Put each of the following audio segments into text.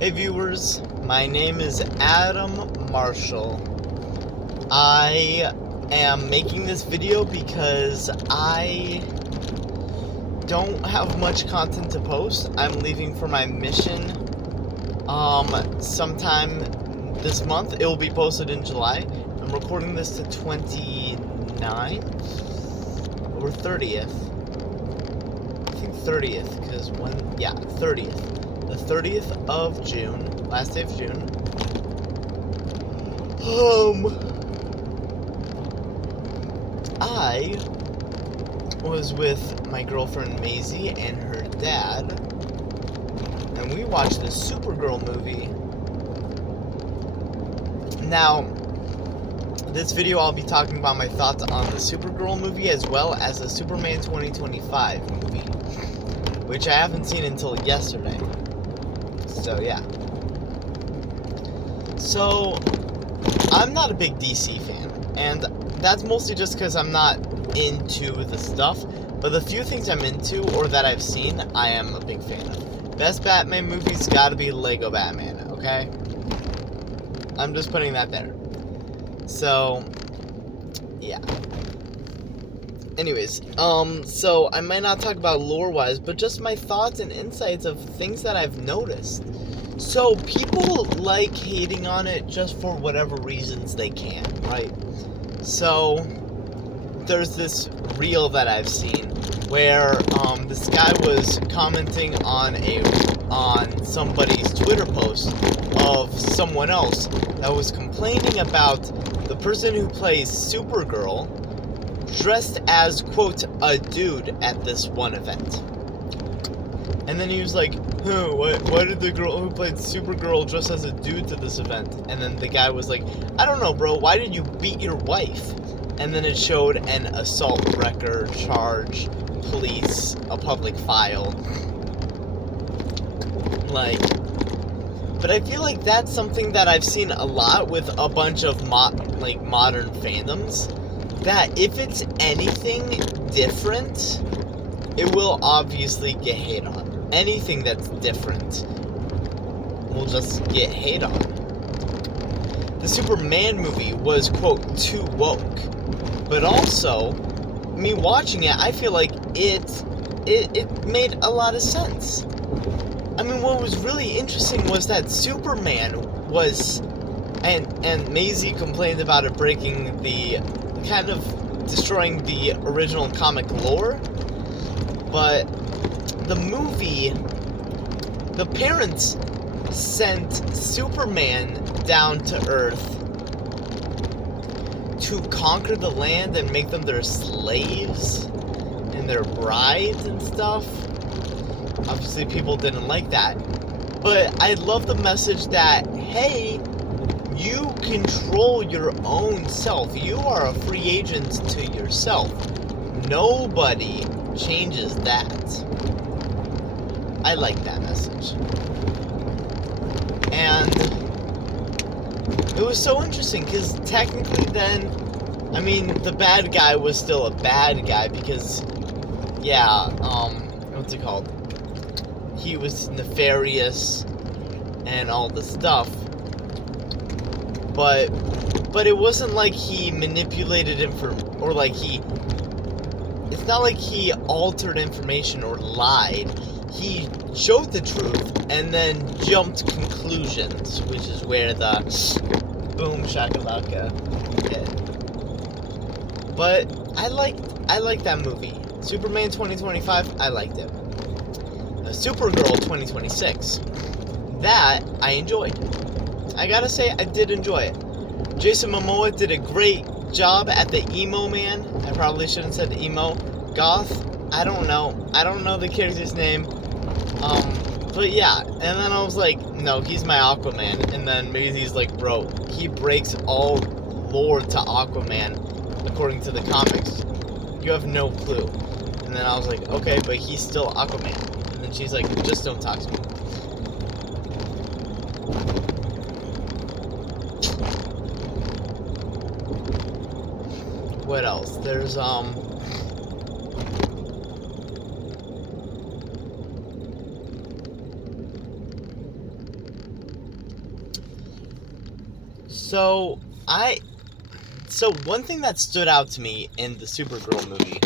Hey viewers, my name is Adam Marshall. I am making this video because I don't have much content to post. I'm leaving for my mission sometime this month. It will be posted in July. I'm recording this to 29th or 30th. I think 30th, because 30th. The 30th of June, last day of June. I was with my girlfriend Maisie and her dad, and we watched the Supergirl movie. Now, this video I'll be talking about my thoughts on the Supergirl movie as well as the Superman 2025 movie, which I haven't seen until yesterday. So, yeah. So, I'm not a big DC fan, and that's mostly just because I'm not into the stuff, but the few things I'm into, or that I've seen, I am a big fan of. Best Batman movie's gotta be Lego Batman, okay? I'm just putting that there. So, yeah. Anyways, so I might not talk about lore-wise, but just my thoughts and insights of things that I've noticed. So, people like hating on it just for whatever reasons they can, right? So, there's this reel that I've seen where, this guy was commenting on somebody's Twitter post of someone else that was complaining about the person who plays Supergirl dressed as, quote, a dude at this one event. And then he was like, why did the girl who played Supergirl dress as a dude to this event? And then the guy was like, I don't know, bro, why did you beat your wife? And then it showed an assault record charge, police, a public file. But I feel like that's something that I've seen a lot with a bunch of modern fandoms. That if it's anything different, it will obviously get hate on. Anything that's different will just get hate on. The Superman movie was, quote, too woke. But also, me watching it, I feel like it made a lot of sense. I mean, what was really interesting was that Superman was, and Maisie complained about it breaking the, kind of destroying the original comic lore, but the movie, the parents sent Superman down to Earth to conquer the land and make them their slaves and their brides and stuff. Obviously, people didn't like that. But I love the message that, hey, you control your own self. You are a free agent to yourself. Nobody changes that. I like that message. And it was so interesting because technically then, I mean, the bad guy was still a bad guy because, what's it called? He was nefarious and all the stuff. But it wasn't like he manipulated or like it's not like he altered information or lied. He showed the truth and then jumped conclusions, which is where the boom shakalaka hit. But I liked that movie. Superman 2025, I liked it. Supergirl 2026, that I enjoyed. I gotta say, I did enjoy it. Jason Momoa did a great job at the emo man. I probably shouldn't have said emo. Goth? I don't know the character's name. But yeah, and then I was like, no, he's my Aquaman. And then Maisie's like, bro, he breaks all lore to Aquaman according to the comics. You have no clue. And then I was like, okay, but he's still Aquaman. And then she's like, just don't talk to me. What else? There's, So one thing that stood out to me in the Supergirl movie,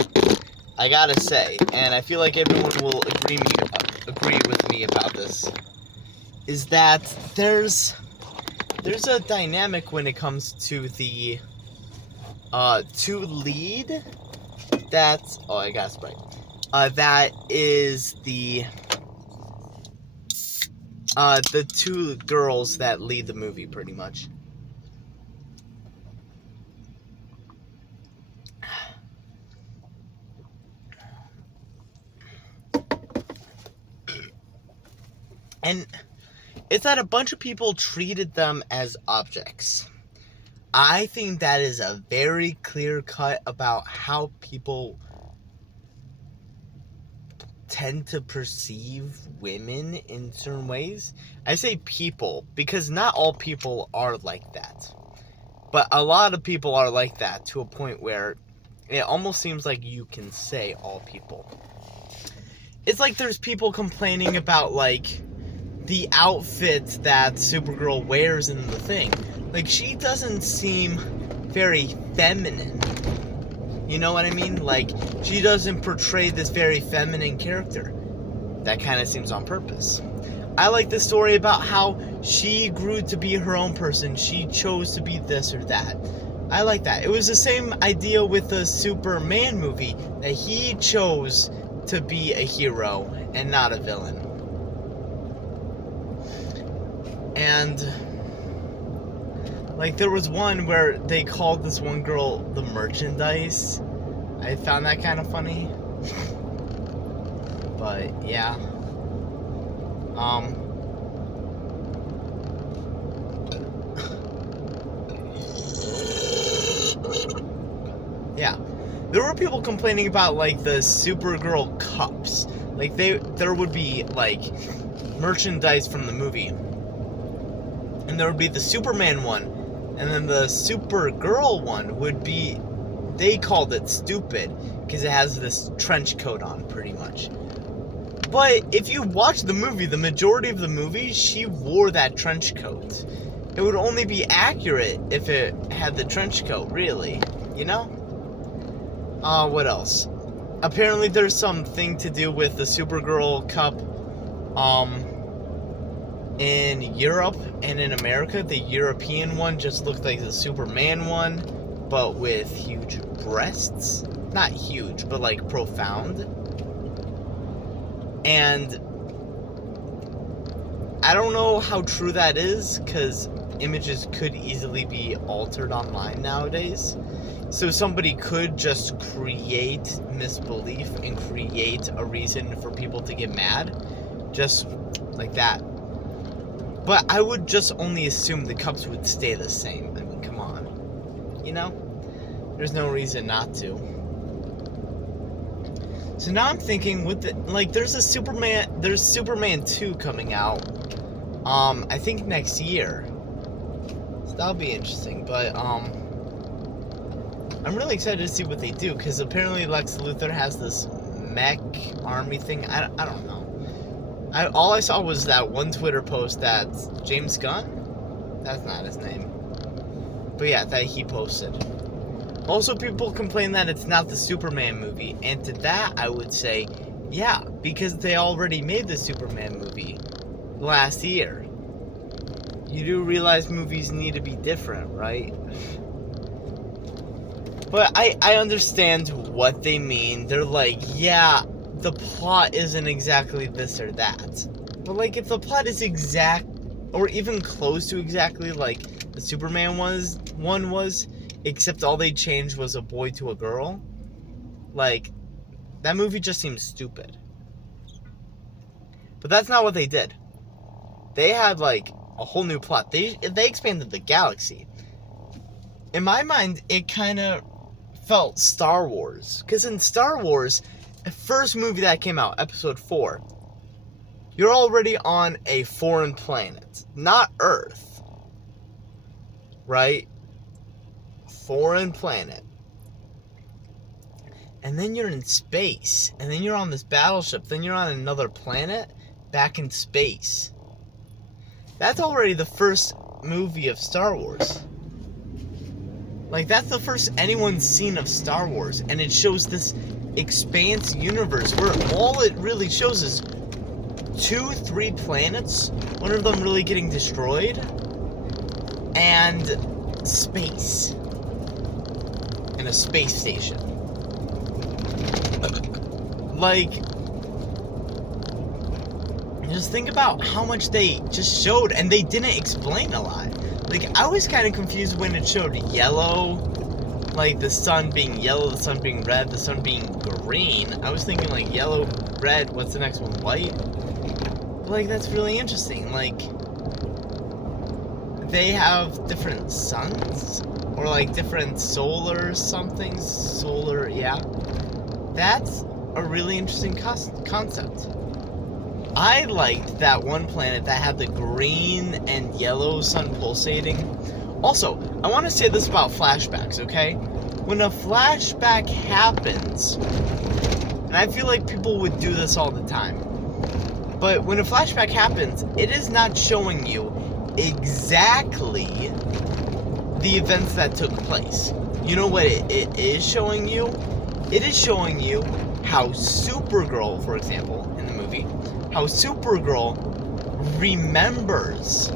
I gotta say, and I feel like everyone will agree with me about this, is that there's a dynamic when it comes to the to lead that I got Sprite. That is the two girls that lead the movie pretty much. And it's that a bunch of people treated them as objects. I think that is a very clear cut about how people tend to perceive women in certain ways. I say people because not all people are like that. But a lot of people are like that to a point where it almost seems like you can say all people. It's like there's people complaining about, like, the outfit that Supergirl wears in the thing. Like, she doesn't seem very feminine. You know what I mean? Like, she doesn't portray this very feminine character. That kind of seems on purpose. I like the story about how she grew to be her own person. She chose to be this or that. I like that. It was the same idea with the Superman movie, that he chose to be a hero and not a villain. And, like, there was one where they called this one girl the merchandise. I found that kind of funny. But, yeah. Yeah. There were people complaining about, like, the Supergirl cups. Like, there would be, like, merchandise from the movie. And there would be the Superman one. And then the Supergirl one would be, they called it stupid, because it has this trench coat on, pretty much. But if you watch the movie, the majority of the movie, she wore that trench coat. It would only be accurate if it had the trench coat, really. You know? What else? Apparently there's something to do with the Supergirl cup, in Europe and in America. The European one just looked like the Superman one, but with huge breasts. Not huge, but, like, profound. And I don't know how true that is, because images could easily be altered online nowadays. So somebody could just create misbelief and create a reason for people to get mad. Just like that. But I would just only assume the cups would stay the same. I mean, come on. You know? There's no reason not to. So now I'm thinking, with the, like, there's Superman 2 coming out, I think next year. So that'll be interesting, but, I'm really excited to see what they do, because apparently Lex Luthor has this mech army thing. I don't know. All I saw was that one Twitter post that James Gunn? That's not his name. But yeah, that he posted. Also, people complain that it's not the Superman movie, and to that I would say, yeah, because they already made the Superman movie last year. You do realize movies need to be different, right? But I understand what they mean. They're like, yeah, the plot isn't exactly this or that. But, like, if the plot is exact, or even close to exactly like the Superman one was, except all they changed was a boy to a girl, like, that movie just seems stupid. But that's not what they did. They had, like, a whole new plot. They expanded the galaxy. In my mind, it kind of felt Star Wars. Because in Star Wars, the first movie that came out, episode 4, you're already on a foreign planet. Not Earth. Right? Foreign planet. And then you're in space. And then you're on this battleship. Then you're on another planet. Back in space. That's already the first movie of Star Wars. Like, that's the first anyone's seen of Star Wars, and it shows this expanse universe where all it really shows is 2-3 planets, one of them really getting destroyed, and space, and a space station. Like, just think about how much they just showed, and they didn't explain a lot. Like, I was kind of confused when it showed yellow, like the sun being yellow, the sun being red, the sun being green. I was thinking, like, yellow, red, what's the next one, white? But, like, that's really interesting. Like, they have different suns, or, like, different solar somethings, solar, yeah. That's a really interesting concept. I liked that one planet that had the green and yellow sun pulsating. Also, I want to say this about flashbacks, okay? When a flashback happens, and I feel like people would do this all the time, but when a flashback happens, it is not showing you exactly the events that took place. You know what it is showing you? It is showing you how Supergirl, for example, in the movie, how Supergirl remembers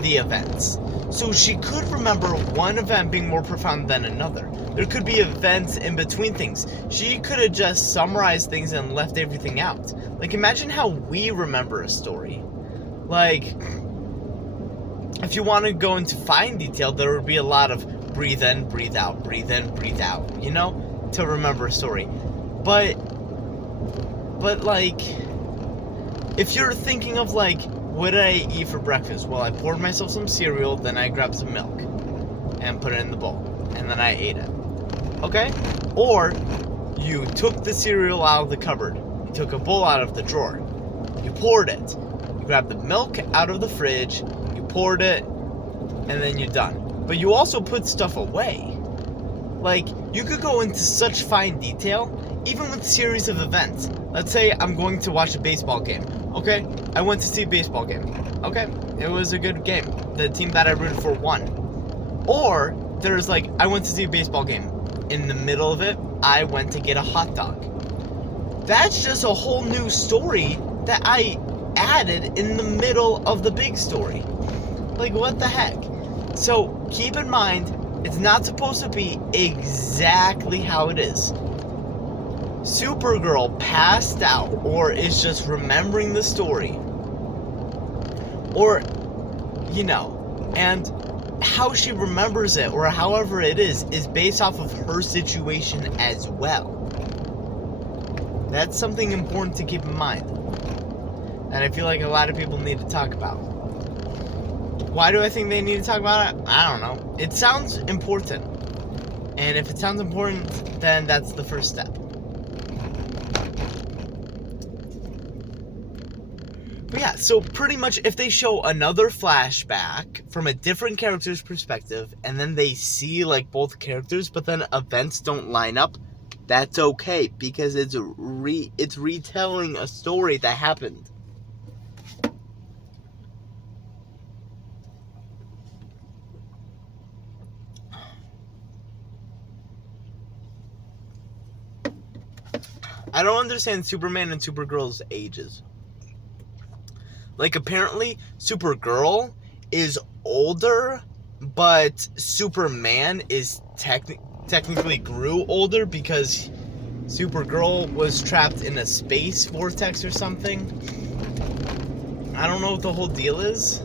the events. So she could remember one event being more profound than another. There could be events in between things. She could have just summarized things and left everything out. Like, imagine how we remember a story. Like, if you want to go into fine detail, there would be a lot of breathe in, breathe out, breathe in, breathe out, you know, to remember a story. But like, if you're thinking of, like, what did I eat for breakfast? Well, I poured myself some cereal, then I grabbed some milk and put it in the bowl, and then I ate it. Okay? Or you took the cereal out of the cupboard, you took a bowl out of the drawer, you poured it, you grabbed the milk out of the fridge, you poured it, and then you're done. But you also put stuff away. Like, you could go into such fine detail, even with a series of events. Let's say I'm going to watch a baseball game. Okay, I went to see a baseball game. Okay, it was a good game. The team that I rooted for won. Or, there's like, I went to see a baseball game. In the middle of it, I went to get a hot dog. That's just a whole new story that I added in the middle of the big story. Like, what the heck? So, keep in mind, it's not supposed to be exactly how it is. Supergirl passed out, or is just remembering the story, or, you know, and how she remembers it, or however it is based off of her situation as well. That's something important to keep in mind, and I feel like a lot of people need to talk about. Why do I think they need to talk about it? I don't know. It sounds important, and if it sounds important, then that's the first step. But yeah, so pretty much if they show another flashback from a different character's perspective, and then they see, like, both characters, but then events don't line up, that's okay, because it's retelling a story that happened. I don't understand Superman and Supergirl's ages. Like, apparently, Supergirl is older, but Superman is technically grew older because Supergirl was trapped in a space vortex or something. I don't know what the whole deal is.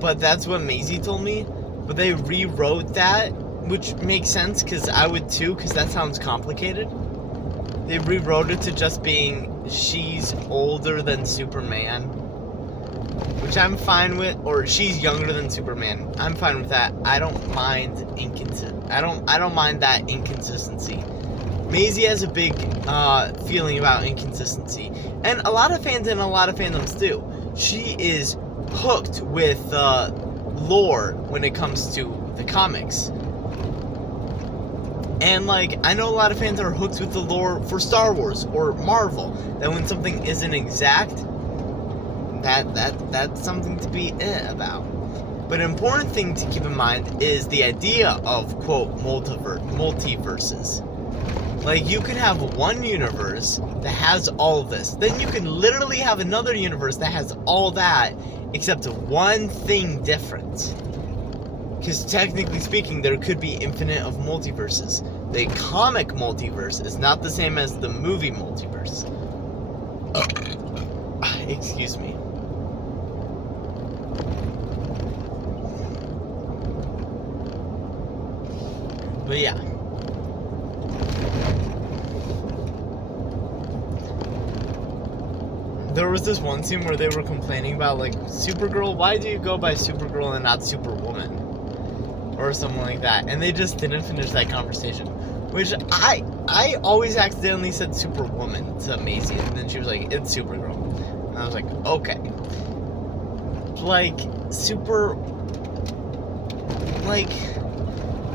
But that's what Maisie told me. But they rewrote that, which makes sense, because I would too, because that sounds complicated. They rewrote it to just being she's older than Superman, which I'm fine with, or she's younger than Superman. I'm fine with that. I don't mind I don't mind that inconsistency. Maisie has a big feeling about inconsistency, and a lot of fans and a lot of fandoms do. She is hooked with lore when it comes to the comics. And, like, I know a lot of fans are hooked with the lore for Star Wars or Marvel, that when something isn't exact, that's something to be about. But an important thing to keep in mind is the idea of, quote, multiverses. Like, you can have one universe that has all of this. Then you can literally have another universe that has all that, except one thing different. Because technically speaking, there could be infinite of multiverses. The comic multiverse is not the same as the movie multiverse. Excuse me. But yeah. There was this one scene where they were complaining about, like, Supergirl, why do you go by Supergirl and not Superwoman? Or something like that. And they just didn't finish that conversation. Which, I always accidentally said Superwoman to Maisie, and then she was like, it's Supergirl. And I was like, okay. Like,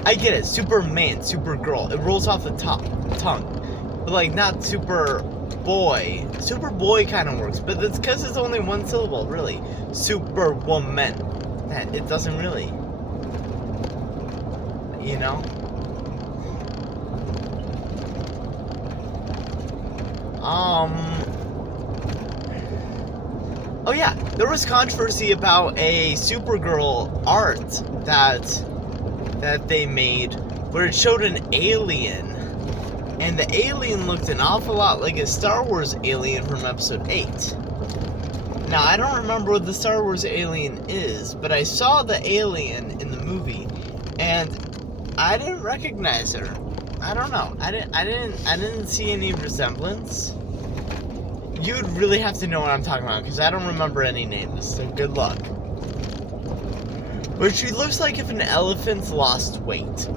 I get it, Superman, Supergirl, it rolls off the tongue. But, like, not Superboy. Superboy kind of works, but it's because it's only one syllable, really. Superwoman. It doesn't really. You know? Oh yeah, there was controversy about a Supergirl art that they made where it showed an alien. And the alien looked an awful lot like a Star Wars alien from episode 8. Now, I don't remember what the Star Wars alien is, but I saw the alien in the movie, and I didn't recognize her. I don't know. I didn't see any resemblance. You'd really have to know what I'm talking about, because I don't remember any names, so good luck. But she looks like if an elephant's lost weight.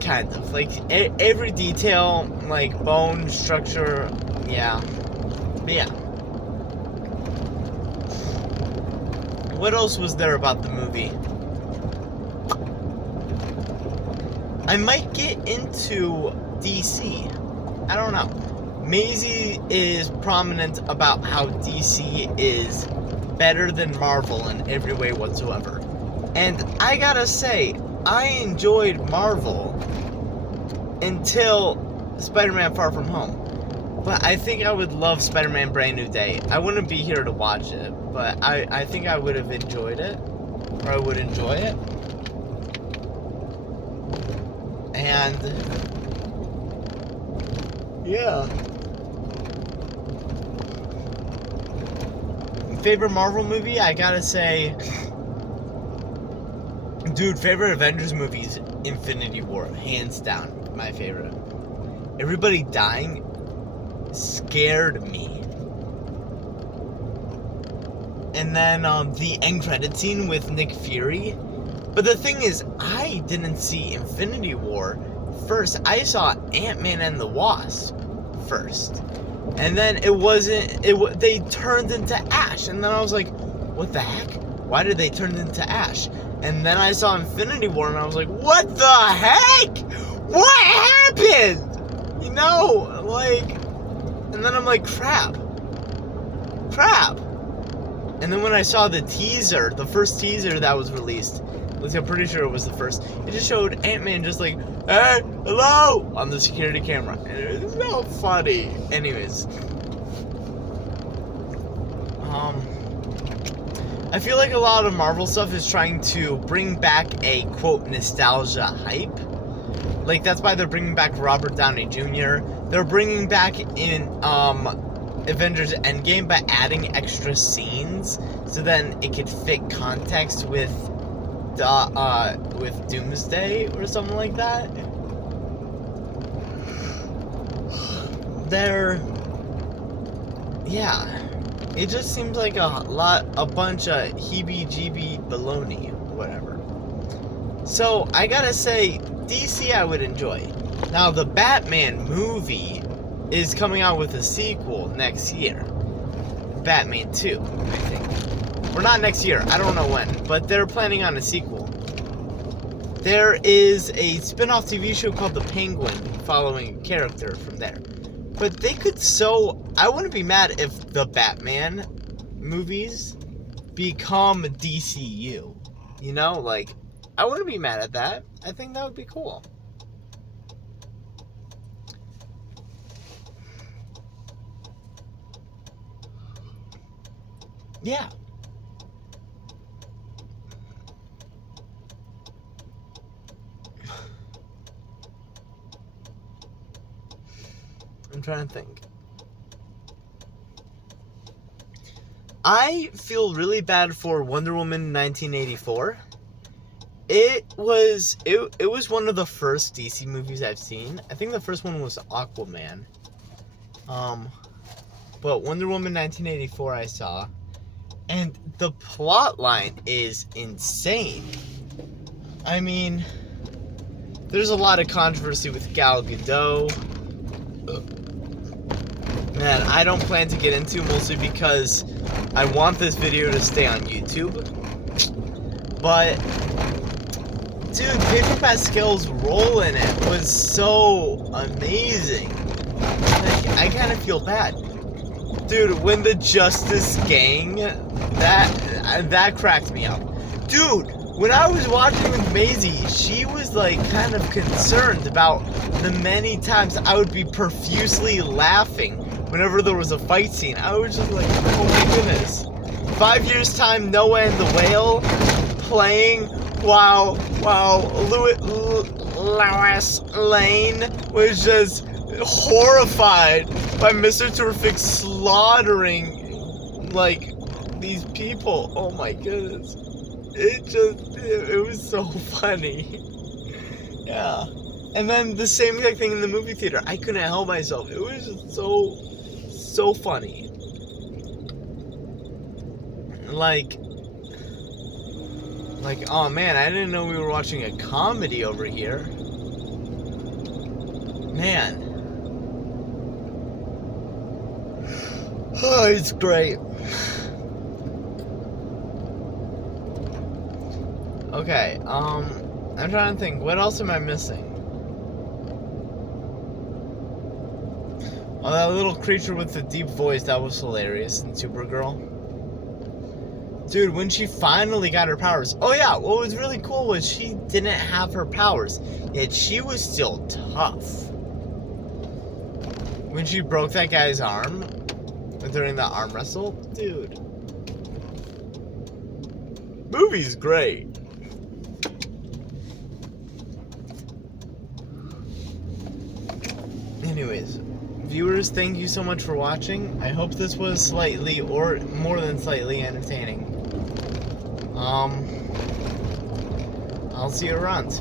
Kind of. Like, every detail, like, bone structure, yeah. But yeah. What else was there about the movie? I might get into DC. I don't know. Maisie is prominent about how DC is better than Marvel in every way whatsoever. And I gotta say, I enjoyed Marvel until Spider-Man Far From Home. But I think I would love Spider-Man Brand New Day. I wouldn't be here to watch it, but I think I would have enjoyed it. Or I would enjoy it. And yeah. Favorite Marvel movie? I gotta say, dude, favorite Avengers movie is Infinity War, hands down, my favorite. Everybody dying scared me. And then the end credit scene with Nick Fury. But the thing is, I didn't see Infinity War first. I saw Ant-Man and the Wasp first. And then they turned into ash. And then I was like, what the heck? Why did they turn into ash? And then I saw Infinity War and I was like, what the heck? What happened? You know, like, and then I'm like, crap. And then when I saw the teaser, the first teaser that was released, I'm pretty sure it was the first, it just showed Ant-Man just like, hey, hello, on the security camera. And it was so funny. Anyways. I feel like a lot of Marvel stuff is trying to bring back a, quote, nostalgia hype. Like, that's why they're bringing back Robert Downey Jr. They're bringing back in, Avengers Endgame by adding extra scenes so then it could fit context with Doomsday or something like that. It just seems like a bunch of heebie-jeebie baloney or whatever. So I gotta say, DC I would enjoy. Now the Batman movie is coming out with a sequel next year. Batman 2, I think. Or not next year, I don't know when, but they're planning on a sequel. There is a spin-off TV show called The Penguin following a character from there. But they could I wouldn't be mad if the Batman movies become DCU. You know, like, I wouldn't be mad at that. I think that would be cool. Yeah. I'm trying to think. I feel really bad for Wonder Woman 1984. It was one of the first DC movies I've seen. I think the first one was Aquaman. But Wonder Woman 1984 I saw, and the plot line is insane. I mean, there's a lot of controversy with Gal Gadot. Man, I don't plan to get into, mostly because I want this video to stay on YouTube. But dude, Pedro Pascal's role in it was so amazing. Like, I kind of feel bad. Dude, when the Justice Gang, that cracked me up. Dude, when I was watching with Maisie, she was like kind of concerned about the many times I would be profusely laughing whenever there was a fight scene. I was just like, oh my goodness. 5 years time, Noah and the Whale playing while Lois Lane was just horrified by Mr. Terrific slaughtering, like, these people. Oh my goodness. It was so funny. Yeah. And then the same exact thing in the movie theater. I couldn't help myself. It was just so funny. Like, oh man, I didn't know we were watching a comedy over here. Man. Oh, it's great. Okay, I'm trying to think, what else am I missing? Oh, that little creature with the deep voice, that was hilarious in Supergirl. Dude, when she finally got her powers. Oh yeah, what was really cool was she didn't have her powers, yet she was still tough. When she broke that guy's arm during the arm wrestle, dude. Movie's great. Anyways, viewers, thank you so much for watching. I hope this was slightly, or more than slightly, entertaining. I'll see you around.